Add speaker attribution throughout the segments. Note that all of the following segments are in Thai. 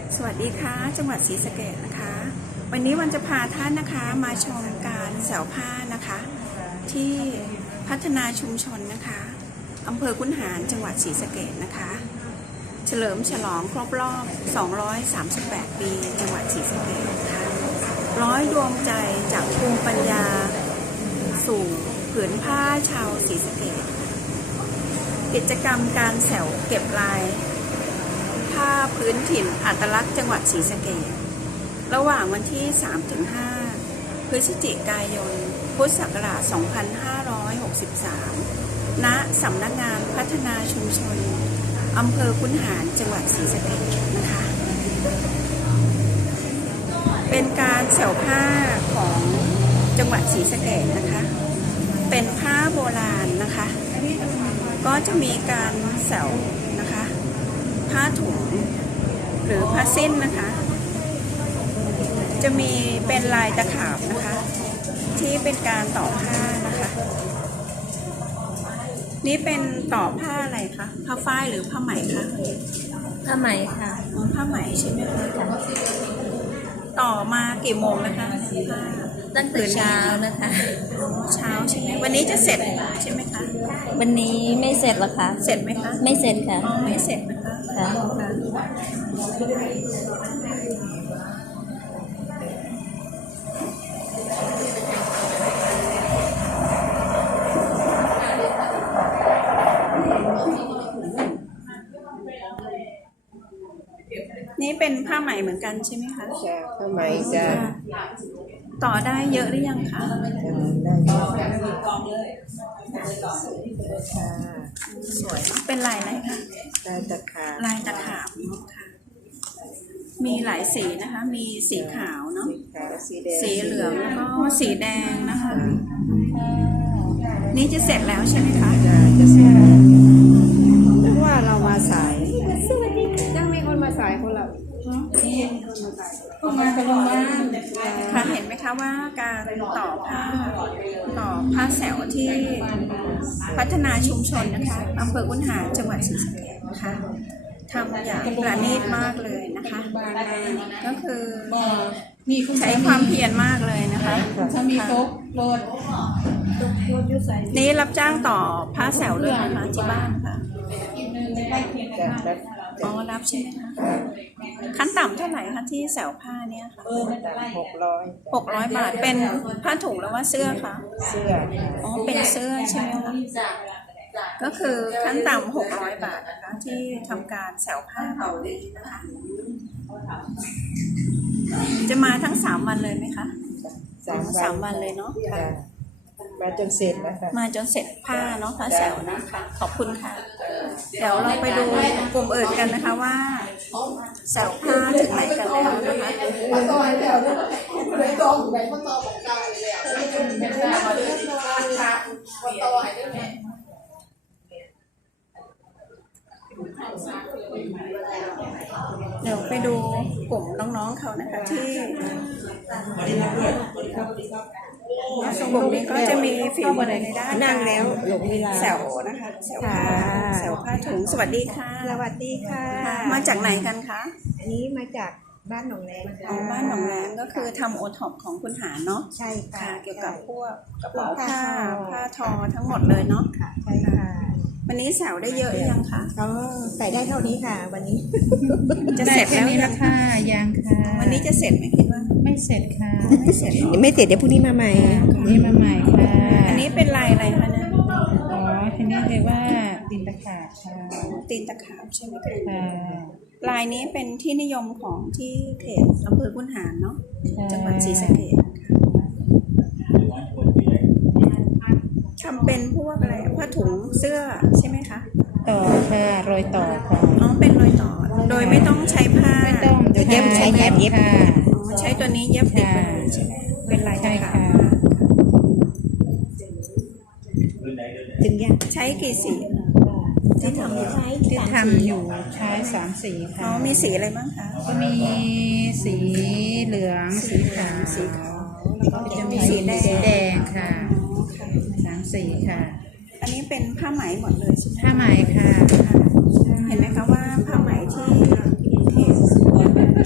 Speaker 1: สวัสดีค่ะจังหวัดศรีสะเกษนะคะวันนี้วันจะพาท่านนะคะมาชมการแสวผ้านะคะที่พัฒนาชุมชนนะคะอำเภอคุนหารจังหวัดศรีสะเกษนะคะเฉลิมฉลองครบรอบ238 ปีจังหวัดศรีสะเกษนะคะร้อยดวงใจจากภูมิปัญญาสู่ผืนผ้าชาวศรีสะเกษกิจกรรมการแสวเก็บลายผ้าพื้นถิ่นอัตลักษณ์จังหวัดศรีสะเกษระหว่างวันที่ 3-5 พฤศจิกายน พุทธศักราช 2563 ณ สำนักงานพัฒนาชุมชนอำเภอคุนหารจังหวัดศรีสะเกษนะคะเป็นการแสวผ้าของจังหวัดศรีสะเกษนะคะเป็นผ้าโบราณนะคะก็จะมีการแสวนะคะผ้าถุงหรือผ้าสิ้นนะคะจะมีเป็นลายตะขาบนะคะที่เป็นการต่อผ้านะคะนี่เป็นต่อผ้าอะไรคะผ้าฝ้ายหรือผ้าไหมคะ
Speaker 2: ผ้าไหมค่ะ
Speaker 1: ผ้าไหมใช่ไหมคะต่อมากี่โมงนะคะ
Speaker 2: ตั้งแต่เช้านะคะ
Speaker 1: เช้าใช่ไหมวันนี้จะเสร็จใช่ไหมคะ
Speaker 2: วันนี้ไม่เสร็จหรอคะ
Speaker 1: เสร็จไหมคะ
Speaker 2: ไม่เสร็จค่ะ
Speaker 1: ไม่เสร็จนะคะนี่เป็นผ้าไหมเหมือนกันใช่ไหมคะ
Speaker 3: จ้ะผ้าไหมจ้ะ
Speaker 1: ต่อได้เยอะหรือยังคะ
Speaker 3: ได้
Speaker 1: สวยเป็นลายอะไรคะ
Speaker 3: ลายตะขาบ
Speaker 1: ลายตะขาบเนาะค่ะมีหลายสีนะคะมีสีขาวเนาะสีเหลืองแล้วก็สีแดงนะคะนี่จะเสร็จแล้วใช่ไหมคะ
Speaker 3: จะเสร็จเพราะว่าเรามาสายยังมีคนมาสายคนเรา
Speaker 1: มาเป็นโรงพยาบาลค่ะเห็นไหมคะว่าการต่อผ้าแสวที่พัฒนาชุมชนนะคะอำเภอคุนหารจังหวัดศรีสะเกษนะคะทำอย่างประณีตมากเลยนะคะก็คือใช้ความเพียรมากเลยนะคะ
Speaker 2: มีโต๊ะโรด
Speaker 1: นี่รับจ้างต่อผ้าแสวด้วยนะคะที่บ้านค่ะอ๋อรับใช่ไหมคะขั้นต่ำเท่าไหร่คะที่แสวผ้าเนี่ยค่ะ600 บาทเป็นผ้าถุงหรือว่าเสื้อคะ
Speaker 3: เสื้อ
Speaker 1: อ๋อเป็นเสื้อใช่ไหมคะก็คือขั้นต่ำ600 บาทนะคะที่ทำการแสวผ้าต่อนี้นะคะจะมาทั้ง3 วันเลยไหมคะ3 วันเลยเนาะ
Speaker 3: มาจนเสร็จนะคะ
Speaker 1: มาจนเสร็จผ้าเนาะผ้าแสวนะคะขอบคุณค่ะเดี๋ยวเราไปดูกลุ่มอื่นกันนะคะว่าแสวผ้าถึงไหนกันแล้วนะคะเดี๋ยวไปดูกลุ่มน้องๆเขานะคะที่กลุ่มนี้ก็จะมีฝีมือในด้าน
Speaker 3: นั่งแล้วหลงเวลา
Speaker 1: แสวนะคะแสวผ้าถุงสวัสดีค่ะ
Speaker 3: สวัสดีค่ะ
Speaker 1: มาจากไหนกันคะ
Speaker 3: อันนี้มาจากบ้านหนองแรงค่ะ
Speaker 1: บ้านหนองแรงก็คือทำโอท็อปของคุณหาเนาะ
Speaker 3: ใช่ค่ะ
Speaker 1: เกี่ยวกับพวกกระเป๋าผ้าทอทั้งหมดเลยเนาะ
Speaker 3: ค่ะใช่ค่ะ
Speaker 1: วันนี้แสวได้เยอะยังคะ
Speaker 3: ใส่ได้เท่านี้ค่ะวันนี้
Speaker 1: จะเสร็จแล้ว
Speaker 2: ยังค่ะยังค่ะ
Speaker 1: วันนี้จะเสร็จไหมคิดว่า
Speaker 2: ไม่เสร็จค่ะ
Speaker 1: ไม่เสร็จ
Speaker 3: เดี๋ยวพรุ่งนี้มาใหม่
Speaker 2: นี่มาใหม่ค่ะ
Speaker 1: อันนี้เป็นลายอะไรคะเนี่ย
Speaker 2: อ๋อทีนี้เรียกว่าตีนตะขาบค่ะ
Speaker 1: ตีนตะขาบใช่ไหมคะลายนี้เป็นที่นิยมของที่เขตอำเภอคุนหารเนาะจังหวัดศรีสะเกษทำเป็นพวกอะไรผ้าถุงเสื้อใช่ไหมคะ
Speaker 2: ต่อค่ะรอยต่อค่ะ
Speaker 1: อ๋อเป็นรอยต่อโดยไม่ต้องใช้ผ้า
Speaker 2: ไม่ต้อง
Speaker 3: เย็บใช้เย็บ
Speaker 1: ค่ะใช้ตัวนี้เย็บติดไปเลยใช่ไหมเป็นลายตะขาบ
Speaker 3: ถึงยัง
Speaker 1: ใช้กี่สีที่ทำอยู่
Speaker 2: ใช้3 สีค่ะ
Speaker 1: อ๋อมีสีอะไรบ้างคะ
Speaker 2: ก็มีสีเหลืองสีขาว
Speaker 1: แล้วก็จะมีสีแดง
Speaker 2: ค่ะ3 สีค่ะ
Speaker 1: อันนี้เป็นผ้าไหมหมดเลย
Speaker 2: ผ้าไหมค่ะ
Speaker 1: เห็นไหมคะว่าผ้าไหมที่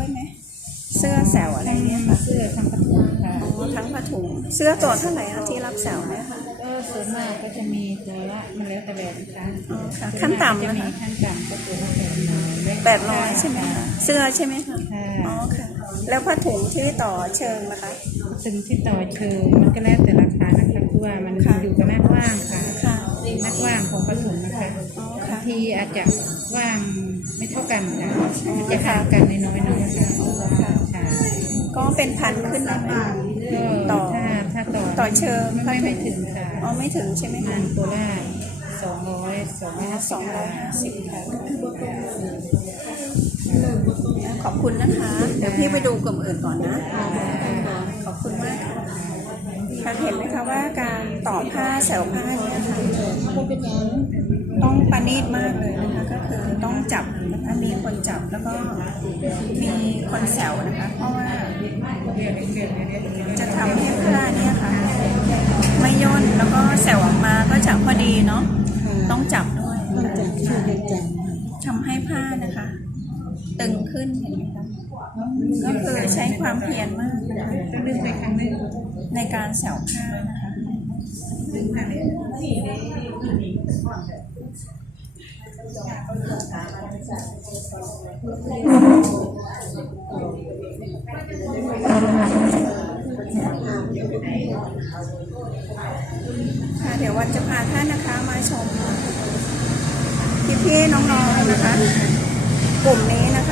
Speaker 1: ด้วยไหมเสื้อแสวอะไรเนี่ยค่ะ
Speaker 2: เสื้อทำกระถุงค่ะ
Speaker 1: อ๋อทั้งผ้าถุงเสื้อตัวเท่าไหร่คะที่รับแสวเนี่ยค่ะ
Speaker 2: ก็ส่วนมากก็จะมีตัวละมันแล้วแต่แบบนะคะ
Speaker 1: อ๋อค่ะขั้นต่ำ
Speaker 2: จะ
Speaker 1: นะ
Speaker 2: มี
Speaker 1: คะ
Speaker 2: ขั้นต่ำก็ตัวละ800
Speaker 1: 800ใช่ไหมคะเสื้อใช่ไหมคะ
Speaker 2: ค่ะ
Speaker 1: อ๋อค่ะแล้วผ้าถุงที่ต่อเชิงนะคะ
Speaker 2: ซึ่งที่ต่อเชิงมันก็แล้วแต่ราคานะคะคือว่ามันอยู่กับหน้ากว้างค่ะ
Speaker 1: ค่ะ
Speaker 2: หน้ากว้างของกระถุงนะคะ
Speaker 1: อ๋อบ
Speaker 2: าง
Speaker 1: ค่ะ
Speaker 2: ทีอาจจะกว้างไม่เท่ากันค่ะอาจจะห่างกันน้อยๆหน่อยค่ะค่ะ
Speaker 1: ก็เป็นพันขึ้นได้ไหม
Speaker 2: ก็
Speaker 1: ต่อ
Speaker 2: ถ้าต่อ
Speaker 1: ต่อเชิง
Speaker 2: ไม่ถึงค่ะ
Speaker 1: อ๋อไม่ถึงใช่ไหม
Speaker 2: งา
Speaker 1: คะ
Speaker 2: นโคราช250
Speaker 1: ค่ะขอบคุณนะคะ เดี๋ยวพี่ไปดูกลุ่มอื่นก่อนนะ ขอบคุณมากค่ะค่ะเห็นไหมคะว่าการต่อผ้าแสวผ้าเนี่ยค่ะต้องประณีตมากเลยนะคะ ก็คือต้องจับนะคะมีคนจับแล้วก็มีคนแสวนะคะ เพราะว่าจะทำให้ผ้าเนี่ยค่ะ ไม่ย่นแล้วก็แสวออกมาก็จะพอดีเนาะต้องจับด้วยทำให้ผ้านะคะ ตึงขึ้นเห็นไหมคะก็คือใช้ความเพียรมากนะคะ
Speaker 2: ต้องดึงไปครั้งหนึง
Speaker 1: ในการแสวผ้านะคะค่ะเดี๋ยววันจะพาท่านนะคะมาชมพี่ๆน้องๆนะคะ กลุ่มนี้นะคะ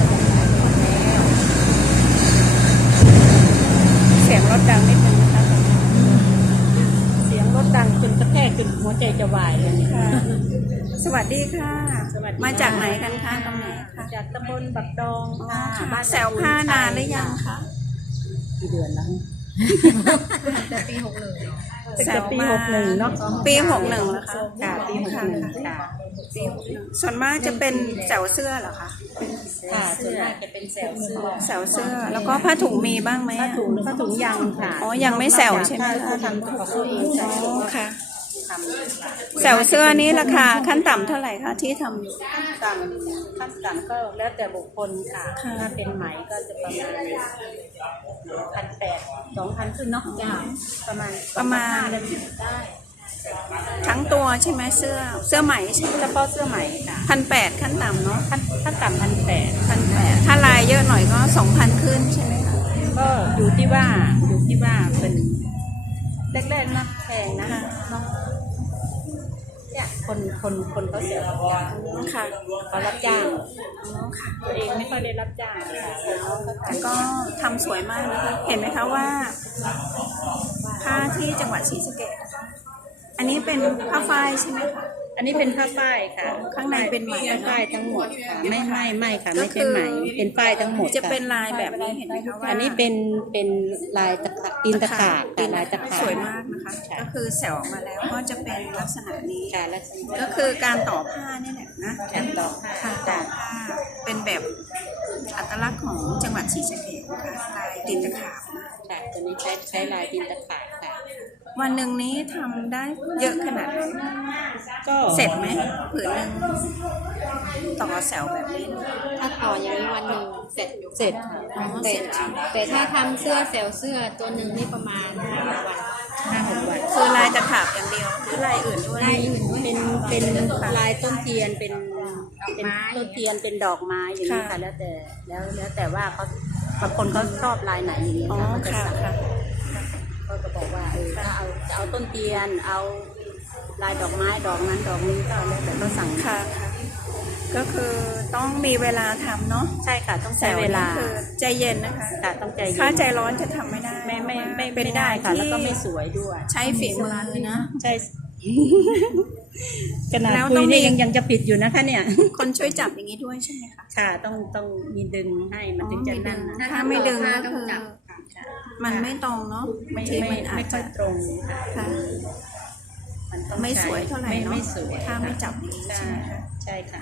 Speaker 1: เสียงรถดังนิดนึงนะคะ
Speaker 3: เสียงรถดังจนกระแทกจนหัวใจจะวายเลยเนี่ย
Speaker 1: ค่ะสวัสดีค่ะ
Speaker 3: สวัสดีค่ะ
Speaker 1: มาจากไหนกันคะตรงไหนคะ
Speaker 3: จากตำบลบักดอง
Speaker 1: อ๋อ
Speaker 3: ค่ะ
Speaker 1: ค่ะ
Speaker 3: บ้าน
Speaker 1: แซวผ้านานหรือยังคะ
Speaker 3: กี่เดือนแล้ว
Speaker 2: แต่ปี6เลย
Speaker 3: ตั้งแต่ปี61เนาะ
Speaker 1: ปี61แล้วคะ
Speaker 3: ค่ะปี61ค่ะ
Speaker 1: ปี61ส่วนมากจะเป็นแซวเสื้อเหรอคะ
Speaker 3: ค่ะส่วนมากจะเป็นแซวเสื้อ
Speaker 1: แซวเสื้อแล้วก็ผ้าถุงมีบ้างไหม
Speaker 3: ผ้า
Speaker 1: อะ
Speaker 3: ถุงยางค่ะ
Speaker 1: อ๋อยังไม่แซวใช่ไหม
Speaker 3: ถ้าทำของตัวเองใช่
Speaker 1: อ๋อค่ะ
Speaker 3: ทำ
Speaker 1: แซวเสื้อนี้ราคาขั้นต่ำเท่าไหร่คะที่ทำอยู่
Speaker 3: ขั้นต่ำก็แล้วแต่บุคคลค่ะ
Speaker 1: ค่ะ
Speaker 3: ถ้าเป็นไหมก็จะประมาณ1,800-2,000ขึ้นเนาะจ้าประมาณ 2,500ได้
Speaker 1: ทั้งตัวใช่ไหมเสื้อไหมใช่ไหม
Speaker 3: เฉพาะเสื้อไหมค่ะ
Speaker 1: 1,800ขั้นต่ำเนาะ
Speaker 3: ขั้นต่ำ1,800
Speaker 1: 1,800ถ้าลายเยอะหน่อยก็ 2,000ขึ้นใช่ไหมคะ
Speaker 3: ก็อยู่ที่ว่าเป็นแรกๆนะแพงนะเนาะเนี่ยคนเขาเสียรับจ้าง
Speaker 1: ค่ะ
Speaker 3: เขารับจ้าง
Speaker 1: อ๋อค่ะ
Speaker 3: ตัวเองไม่ค่อยได้รับจ้างค่ะ
Speaker 1: แต่ก็ทำสวยมากนะคะเห็นไหมคะว่าผ้าที่จังหวัดศรีสะเกษนะคะอันนี้เป็นผ้าฝ้ายใช่ไหมคะ
Speaker 3: อันนี้เป็นผ้าฝ้ายค่ะ
Speaker 1: ข้างในเป็นไหม
Speaker 3: ผ้าฝ้ายทั้งหมดค่ะไม่ค่ะ
Speaker 1: ก็
Speaker 3: ไม่
Speaker 1: คื
Speaker 3: ใช่
Speaker 1: อ
Speaker 3: ไหมเป็นฝ้ายทั้งหมด
Speaker 1: จะ
Speaker 3: ค่
Speaker 1: เป็นลายแบบนี้เห็นไหมคะว่า
Speaker 3: อันนี้เป็นลายตีนตะขาบค่ะลายตะขาบ
Speaker 1: สวยมากนะคะ ก็คือแสวออกมาแล้วก็จะเป็นลักษณะนี้
Speaker 3: ค่ะแล้ว
Speaker 1: ก็คือการต่อผ้านี่แหละนะ
Speaker 3: การต่อผ้า
Speaker 1: ค่ะต่อผ้าเป็นแบบอัตลักษณ์ของจังหวัดศรีสะเกษนะคะลายตีนตะขาบนะ
Speaker 3: ค่ะตัวนี้ใช้ลายตีนตะขาบค่ะ
Speaker 1: วันหนึ่งนี้ทำได้เยอะขนาดไหน
Speaker 3: ก็
Speaker 1: เสร็จไหมผืนหนึ่งต่อแสวแบบนี้นะ
Speaker 4: ถ้าต่ออย่างนี้วันหนึ่งเสร็จ
Speaker 3: เสร็จค่ะ
Speaker 1: อ๋อ
Speaker 4: แต่
Speaker 1: เสร็จ
Speaker 4: แต่ถ้าทำเสื้อเซลล์เสื้อตัวหนึ่งนี่ประมาณ5 วัน
Speaker 3: 5-6 วัน
Speaker 1: คือลายตะขาบอย่างเดียวหรือลายอื่นด้วย
Speaker 4: ลายอื่นด้วย
Speaker 3: เป็นลายต้นเทียนเป็นต้นเทียนเป็นดอกไม้อย่างนี้ค่ะแล้วแต่ว่าเขาบางคนเขาชอบลายไหนอย่างนี้
Speaker 1: อ๋อ
Speaker 3: ค่ะเขาจะ
Speaker 1: ค่ะ
Speaker 3: สั่ง
Speaker 1: ค่ะ
Speaker 3: เขาก็บอกว่าถ้าจะเอาต้นเทียนเอาลายดอกไม้ดอกนั้นดอกนี้ก็แล้วแต่เขาสั่ง
Speaker 1: ค่ะค่ะก็คือต้องมีเวลาทำเนาะ
Speaker 3: ใช่ค่ะต้องใช้เวลา
Speaker 1: คือใจเย็นนะคะ
Speaker 3: ค่ะต้องใจเย็น
Speaker 1: ถ้าใจร้อนจะทำไม่ได้
Speaker 3: ไม่ได้ค่ะแล้วก็ไม่สวยด้วย
Speaker 1: ใช้ฝีมือนะ
Speaker 3: ใช่ขนาด
Speaker 1: แล้ว
Speaker 3: คุ
Speaker 1: ต้
Speaker 3: ย
Speaker 1: องมี
Speaker 3: เนี่ยยังจะปิดอยู่นะคะเนี่ย
Speaker 1: คนช่วยจับอย่างนี้ด้วยใช่ไหมคะ
Speaker 3: ค่ะต้องมีดึงให้มันถึงจะนั่นนะ
Speaker 1: ถ้าไม่ดึงก็
Speaker 4: ต้อง
Speaker 1: คือ
Speaker 4: จับ
Speaker 1: มันไม่ตรงเนาะบางทีมันอา
Speaker 3: ไม่
Speaker 1: จ
Speaker 3: ค่
Speaker 1: จะ
Speaker 3: อยตรงค่ะ
Speaker 1: ค่ะ
Speaker 3: มันต้อง
Speaker 1: ไม่สวยเท่าไหร่เนาะ
Speaker 3: ไม่สวย
Speaker 1: ถ้าไม่จับอย่างนี้ใช่ไหมคะ
Speaker 3: ใช่ค่ะ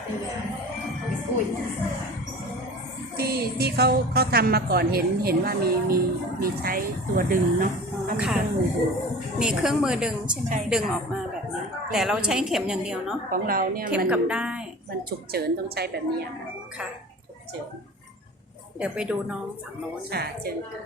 Speaker 3: ที่เขาทำมาก่อนเห็นว่ามีใช้ตัวดึงเนาะ
Speaker 1: ค่ะ
Speaker 3: เครื่องมือดึง
Speaker 1: มีเครื่องมือดึงใช่ไหม
Speaker 3: ใช่ค่ะ
Speaker 1: ดึงออกมาแบบนี้ แต่เราใช้เข็มอย่างเดียวเนาะ
Speaker 3: ของเราเนี่ย
Speaker 1: เข็มกับได้
Speaker 3: มันฉุกเฉินต้องใช้แบบนี้ค่ะ
Speaker 1: ค่ะ
Speaker 3: ฉุกเฉิน
Speaker 1: เดี๋ยวไปดูน้องฝั่งโน้น
Speaker 3: ค่ะเชิญค่ะ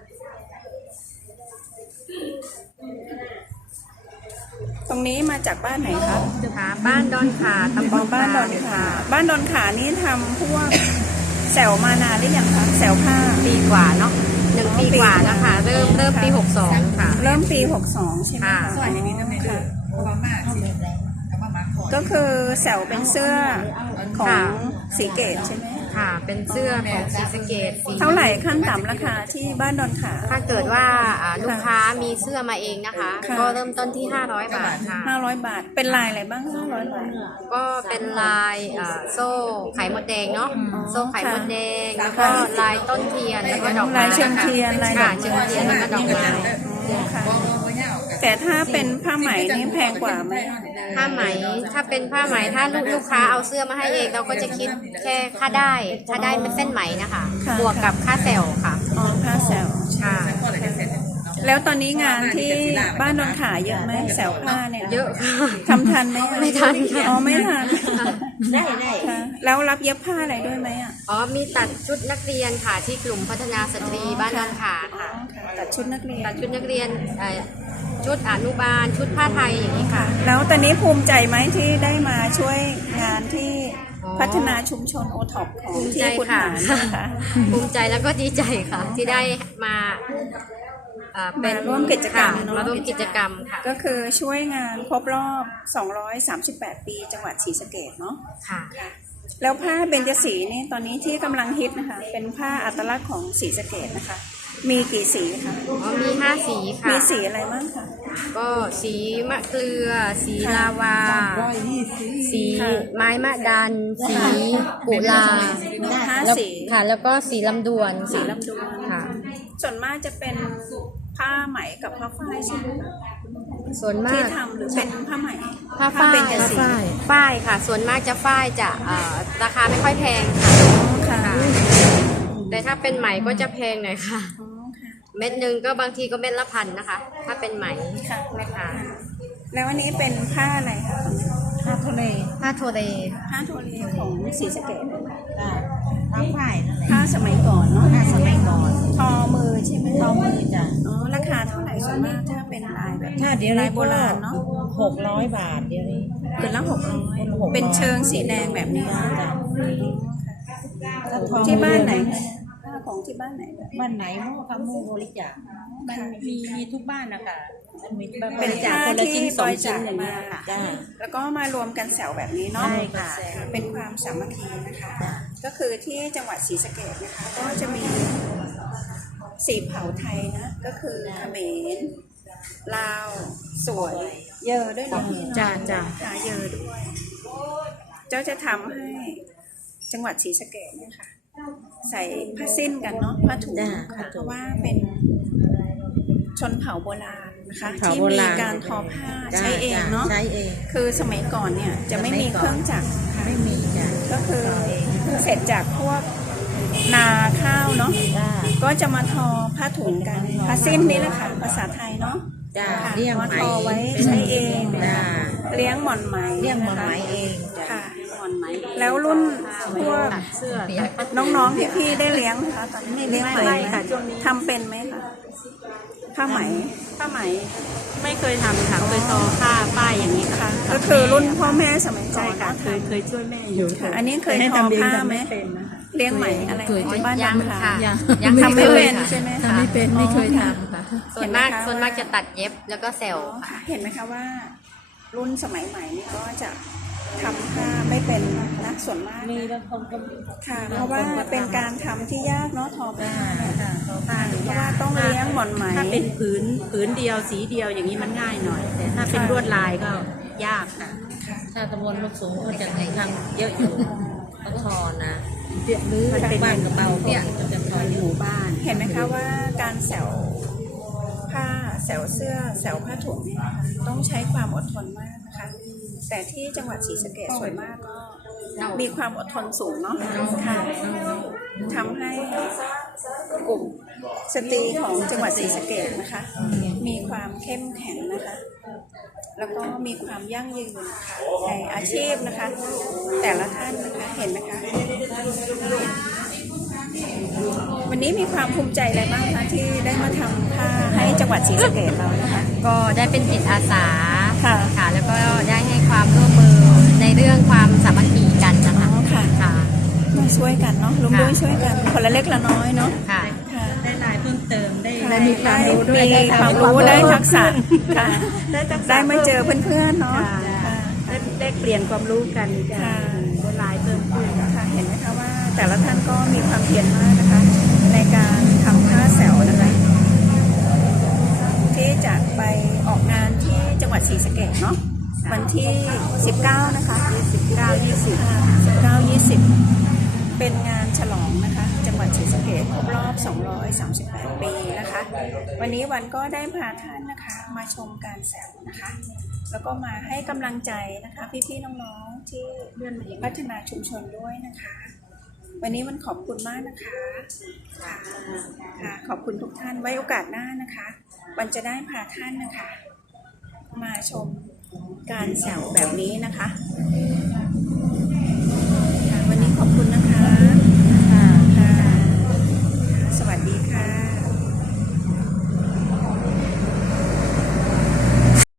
Speaker 1: ตรงนี้มาจากบ้านไหนคะ
Speaker 5: ค่ะบ้านดอนขาตำบล
Speaker 1: บ้านดอนขาบ้านดอนขานี่ทำพวกแซวมานานหรือยังคะแซวผ้า
Speaker 5: ปีกว่าเนาะ1 ปีกว่าแล้วค่ะ เริ่มปี 62 ค่ะ
Speaker 1: เริ่มปี 62 ใช่ไหม
Speaker 5: ค่ะ
Speaker 2: สอนอย่างนี้ทำไมค่ะเพราะว่ามากสิแต่ว่ามาก่อน
Speaker 1: ก็คือแซวเป็นเสื้อของ
Speaker 5: ค่ะ
Speaker 1: สีเกตใช่ไหม
Speaker 5: ค่ะ เป็นเสื้อของศรีสะเกษสี
Speaker 1: เท่าไหร่ขั้นต่ำราคาที่บ้านดอนขา
Speaker 5: ถ้าเกิดว่าลูกค้ามีเสื้อมาเองนะคะ
Speaker 1: ค่ะ
Speaker 5: ก็เริ่มต้นที่ 500 บาทค่ะ
Speaker 1: 500 บาทเป็นลายอะไรบ้าง500 บาท
Speaker 5: ก็เป็นลายโซ่ไข่มดแดงเนาะ โซ่ไข่มดแดง แล้วก็
Speaker 1: ค่ะ
Speaker 5: ลายต้นเทียน แล้วก็ดอกไม้
Speaker 1: ลายเชิงเทียนลายดอกไม้
Speaker 5: ค่ะเชิงเทียนแล้วก็ดอกไม้
Speaker 1: ค่ะแต่ถ้าเป็นผ้าไหมนี่แพงกว่าไหม
Speaker 5: ผ้าไหมถ้าเป็นผ้าไหมถ้าลูกค้าเอาเสื้อมาให้เองเราก็จะคิดแค่ค่าได้ถ้าได้เป็นเส้นไหมนะคะ
Speaker 1: ค่ะ
Speaker 5: บวกกับค่าแซลค่ะ
Speaker 1: อ๋อผ้าแซว
Speaker 5: ค่ะ
Speaker 1: แล้วตอนนี้งานที่บ้านดอนขาเยอะไหมแซวผ้าเนี่ย
Speaker 5: เยอะค่ะ
Speaker 1: ทำทันไหม
Speaker 5: ไม่ทันค่ะ
Speaker 1: อ๋อไม่ทัน
Speaker 3: ได้
Speaker 1: ค่ะแล้วรับเย็บผ้าอะไรด้วยไหมอ่ะ
Speaker 5: อ๋อมีตัดชุดนักเรียนค่ะที่กลุ่มพัฒนาสตรีบ้านดอนขาค่ะ
Speaker 1: ตัดชุดนักเรียน
Speaker 5: ตัดชุดนักเรียนชุดอนุบาลชุดผ้าไทยอย่างนี้ค่ะ
Speaker 1: แล้วตอนนี้ภูมิใจไหมที่ได้มาช่วยงานที่
Speaker 5: อ๋อ
Speaker 1: พัฒนาชุมชนโอท็อปของ
Speaker 5: ภูมิ
Speaker 1: ที่
Speaker 5: ใจ
Speaker 1: คุณ
Speaker 5: ค่ะ
Speaker 1: หารนะคะ
Speaker 5: ภูมิใจแล้วก็ดีใจค่ะ ที่ได้มาเป็น
Speaker 1: มาร่วมกิจกรรม
Speaker 5: ค่ะ
Speaker 1: เนอะ
Speaker 5: มาร่วมกิจกรรมค่ะ
Speaker 1: ก็คือช่วยงานครบรอบ 238 ปีจังหวัดศรีสะเกษเนาะ
Speaker 5: ค่ะ
Speaker 1: แล้วผ้าเบญจสีนี่ตอนนี้ที่กำลังฮิตนะคะ เป็นผ้าอัตลักษณ์ของศรีสะเกษนะคะ มีกี่สีคะ
Speaker 5: อ๋อมี5 สีค่ะ
Speaker 1: มีสีอะไรบ้างคะ
Speaker 5: ก็สีมะเกลือ สีลาวา สีไม้มะดัน สีกุลา
Speaker 1: ห้า
Speaker 5: แล้ว
Speaker 1: สี
Speaker 5: ค่ะ แล้วก็สีลำดวน
Speaker 1: สีลำดวน
Speaker 5: ค่ะ
Speaker 1: ส่วนมากจะเป็นผ้าไหมกับผ้าฝ้ายใช่ไหมคะ
Speaker 5: ส่วนมา
Speaker 1: ที่
Speaker 5: ก
Speaker 1: ทำหรือเป็นผ้าไหม
Speaker 5: ผ้าฝ้าย
Speaker 1: เบญจสี
Speaker 5: ฝ้ายค่ะ ส่วนมากจะฝ้ายจะราคาไม่ค่อยแพง
Speaker 1: ค่ะ
Speaker 5: ค่ะ แต่ถ้าเป็นไหมก็จะแพงหน่อยค่ะ
Speaker 1: อ๋อค่ะ
Speaker 5: เม็ดหนึ่งก็บางทีก็เม็ดละ1,000นะคะ ถ้าเป็นไหม
Speaker 1: ค่ะ
Speaker 5: นะคะ
Speaker 1: แล้วอันนี้เป็นผ้าอะไรคะ
Speaker 2: ผ้าทะเล
Speaker 5: ผ้าโทเร
Speaker 1: ผ้าโทเรของศรีสะเกษ
Speaker 2: ทั้งฝ่ายนั่นแหละ
Speaker 1: ผ้าสมัยก่อนเนาะ
Speaker 2: ผ้าสมัยก่อน
Speaker 1: ทอมือใช่ไหม
Speaker 2: ทอมือจ้ะ
Speaker 1: อ๋อราคาเท่าไหร่ส่วนมากถ้าเป็นลายแบบ
Speaker 2: ถ้าเดี๋ยว
Speaker 1: ลา
Speaker 2: นี้
Speaker 1: ยโบราณเนาะ
Speaker 2: 600 บาทเดี๋ยวนี้
Speaker 1: ผืนละ
Speaker 2: 600
Speaker 1: 600เป็นเชิงสีแดงแบบนี้
Speaker 2: จ้ะถ้าทอ
Speaker 1: ที่บ้านไหนคะผ้าของที่บ้านไหนแบบ
Speaker 2: บ้านไหนหมู่คำหมู่บริจาค
Speaker 3: มันมีทุกบ้านนะคะมี
Speaker 1: เป็นผ้าที่บริจาคมา
Speaker 2: จ้า
Speaker 1: แล้วก็มารวมกันแซวแบบนี้เนาะ
Speaker 2: ใช่ค่ะ
Speaker 1: เป็นความสามัคคีนะคะ
Speaker 2: จ้ะ
Speaker 1: ก็คือที่จังหวัดศรีสะเกษนะคะ ก็จะมีสีเผ่าไทยนะ ก็คือเขมรลาวสวย เยอด้วยเนาะ
Speaker 5: จ้า
Speaker 1: หาเยอด้วย เจ้าจะทำให้จังหวัดศรีสะเกษเนี่ยค่ะ ใส่ผ้าสิ้นกันเนาะผ้าถุง
Speaker 2: จ้ะ
Speaker 1: ค่ะเพราะว่าเป็นชนเผ่าโบราณนะคะ
Speaker 2: เผ่า
Speaker 1: ที่
Speaker 2: โบ
Speaker 1: มี
Speaker 2: ราณ
Speaker 1: การทอผ้า
Speaker 2: จ้ะ
Speaker 1: ใช้เองเนาะ
Speaker 2: ใช้เอง
Speaker 1: คือสมัยก่อนเนี่ยจะไม่มีเครื่องจักรค่ะ
Speaker 2: ไม่มีจ้ะ
Speaker 1: ก็คือเสร็จจากพวกนาข้าวเนาะ
Speaker 2: จ้า
Speaker 1: ก็จะมาทอผ้าถุงกันผ้าสิ้นนี่แหละค่ะภาษาไทยเนาะ
Speaker 2: จ้า
Speaker 1: ค่ะ
Speaker 2: เลี้ยง
Speaker 1: มา
Speaker 2: ไหม
Speaker 1: ทอไว้ใช้เอง
Speaker 2: จ้า
Speaker 1: เลี้ยงหม่อนไหม
Speaker 2: เลี้ยงมา
Speaker 1: นะคะ
Speaker 2: ไหมเองจ้ะ
Speaker 1: ค่ะ
Speaker 3: อ่อนไหม
Speaker 1: แล้วรุ่นพวก
Speaker 3: เสื้อ
Speaker 1: น้องๆพี่ๆได้เลี้ยงไหมคะตอนนี้เลี้ยงไหม
Speaker 3: ไม่
Speaker 1: ไหม
Speaker 3: ค่ะช่วงนี้
Speaker 1: ทำเป็นไหมคะผ้าไหม
Speaker 3: ผ้าไหมไม่เคยทำค่ะเคยทอผ้าป้ายอย่างนี้ค่ะ
Speaker 1: ก็คือรุ่นพ่อแม่สมัยก่อ
Speaker 3: ใช่
Speaker 1: น
Speaker 3: ค่ะ
Speaker 1: เนาะ
Speaker 3: เคยช่วยแม่อยู่
Speaker 1: ค่ะอันนี้เคย
Speaker 3: ให้
Speaker 1: ทอ
Speaker 3: ทำเอง
Speaker 1: ผ้า
Speaker 3: แต่
Speaker 1: ไหม
Speaker 3: ไม่เป็นนะคะ
Speaker 1: เลี้ยงไหมอะไรบ้าน
Speaker 5: ยัง
Speaker 1: ค่ะ
Speaker 5: ค่ะ
Speaker 3: ยัง
Speaker 1: ทำไม่เป็น
Speaker 5: ค่ะ
Speaker 1: ใช่ไหมคะ
Speaker 3: ทำไม่เป็นไม่เคยทำค่ะ
Speaker 5: ส่วนมากจะตัดเย็บแล้วก็แซว
Speaker 1: อ๋อ
Speaker 5: ค่ะ
Speaker 1: ค่ะเห็นไหมคะว่า รุ่นสมัยใหม่นี่ก็จะทำผ้าไม่เป็นนะส่วนมาก
Speaker 3: มี
Speaker 1: นะ
Speaker 3: บางคนก็
Speaker 1: ค่ะ เพราะว่าเป็นการทำที่ยากเนาะทอผ้าเนี่ย
Speaker 3: ค่ะทอผ้า
Speaker 1: เพราะว่าต้องเลี้ยงหม่อนไหม
Speaker 3: ถ้าเป็นผืนเดียวสีเดียวอย่างนี้มันง่ายหน่อย แต่ถ้าเป็นลวดลายก็ยากค่ะ
Speaker 2: ถ้าตำบลลูกสูงก็จะให้ทำเยอะอยู่ต้องทอนะ
Speaker 3: หรือ
Speaker 2: ถ้า
Speaker 3: เป็น
Speaker 2: บ้านกระเป๋าเนี่ยก็จะทอ
Speaker 3: ห
Speaker 2: อยู่
Speaker 3: มู่บ้าน
Speaker 1: เห็นไหมคะว่าการแสวผ้าแสวเสื้อแสวผ้าถุงเนี่ยนะคะต้องใช้ความอดทนมากนะคะ แต่ที่จังหวัดศรีสะเกษส่วนมากก็มีความอดทนสูงเนาะค่ะทำให้กลุ่มสตรีของจังหวัดศรีสะเกษนะคะ มีความเข้มแข็งนะคะ แล้วก็มีความยั่งยืนค่ะในอาชีพนะคะ แต่ละท่านนะคะเห็นไหมคะวันนี้มีความภูมิใจอะไรบ้างคะที่ได้มาทำผ้าให้จังหวัดศรีสะเกษเรานะคะ
Speaker 5: ก็ได้เป็นจิตอาสา
Speaker 1: ค่ะ
Speaker 5: ค่ะ แล้วก็ได้ให้ความร่วมมือในเรื่องความสามัคคีกันนะคะ
Speaker 1: อ๋อค่ะ
Speaker 5: ค่ะ
Speaker 1: มาช่วยกันเนาะร่วมด้วย
Speaker 5: ค่ะ
Speaker 1: ช่วยกันคนละเล็กละน้อยเนาะ
Speaker 5: ค่ะ
Speaker 1: ค่ะ
Speaker 3: ได้ลายเพิ่มเติมได้
Speaker 1: ได้มีความรู้ด้วยได้ความรู้ได้ทักษะค่ะได้มาเจอเพื่อนๆเนาะค่ะ
Speaker 3: ได้เปลี่ยนความรู้กันจ้ะ
Speaker 1: ค่ะ
Speaker 3: ได้ลายเพิ่มขึ้น
Speaker 1: ค่ะเห็นไหมคะว่าแต่ละท่านก็มีความเพียรมากนะคะ ในการทำผ้าแสวนะคะที่จะไปออกงานที่จังหวัดศรีสะเกษเนาะวันที่ 19 นะคะ 19 20 เป็นงานฉลองนะคะ จังหวัดศรีสะเกษครบรอบ 238 ปีนะคะ วันนี้วันก็ได้พาท่านนะคะมาชมการแสวนะคะ แล้วก็มาให้กำลังใจนะคะพี่ๆน้องๆที่พัฒนาชุมชนด้วยนะคะ วันนี้วันขอบคุณมากนะคะค่ะค่ะขอบคุณทุกท่านไว้โอกาสหน้านะคะ วันจะได้พาท่านนะคะ มาชมการแสวแบบนี้นะคะ